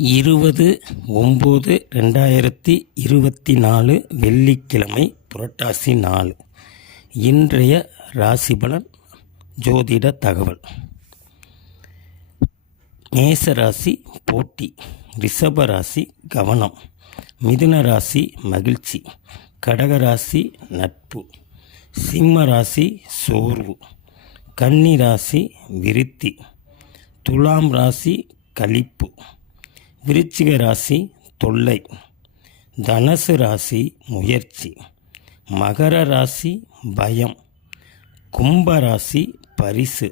20/9/2024 வெள்ளிக்கிழமை புரட்டாசி 4. இன்றைய ராசிபலன் ஜோதிட தகவல். மேச ராசி போட்டி, ரிஷப ராசி கவனம், மிதுன ராசி மகிழ்ச்சி, கடக ராசி நட்பு, சிம்ம ராசி சோர்வு, கன்னி ராசி விருத்தி, துலாம் ராசி களிப்பு, விருச்சிக ராசி தொல்லை, தனுசு ராசி முயற்சி, மகர ராசி பயம், கும்ப ராசி பரிசு,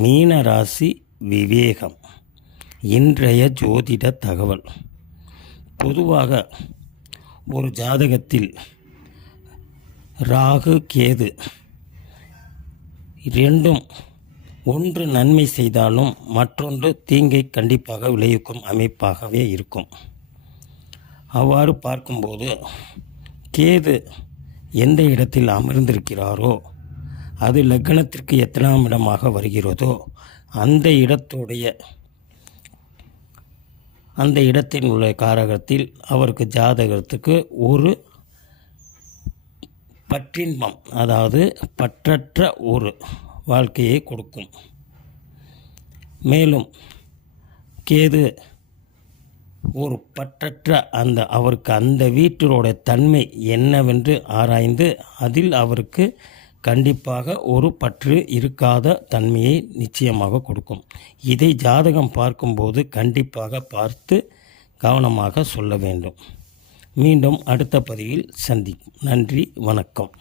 மீன ராசி விவேகம். இன்றைய ஜோதிட தகவல். பொதுவாக ஒரு ஜாதகத்தில் ராகு கேது இரண்டும் ஒன்று நன்மை செய்தாலும் மற்றொன்று தீங்கை கண்டிப்பாக விளைவிக்கும் அமைப்பாகவே இருக்கும். அவ்வாறு பார்க்கும்போது கேது எந்த இடத்தில் அமர்ந்திருக்கிறாரோ அது லக்னத்திற்கு எத்தனாம் இடமாக வருகிறதோ அந்த இடத்தின் உள்ள காரகத்தில் அவருக்கு ஜாதகத்துக்கு ஒரு பற்றின்பம், அதாவது பற்றற்ற ஒரு வாழ்க்கையை கொடுக்கும். மேலும் கேது ஒரு பற்றற்ற அவருக்கு அந்த வீட்டினோட தன்மை என்னவென்று ஆராய்ந்து அதில் அவருக்கு கண்டிப்பாக ஒரு பற்று இருக்காத தன்மையை நிச்சயமாக கொடுக்கும். இதை ஜாதகம் பார்க்கும்போது கண்டிப்பாக பார்த்து கவனமாக சொல்ல வேண்டும். மீண்டும் அடுத்த பதிவில் சந்திக்கும். நன்றி, வணக்கம்.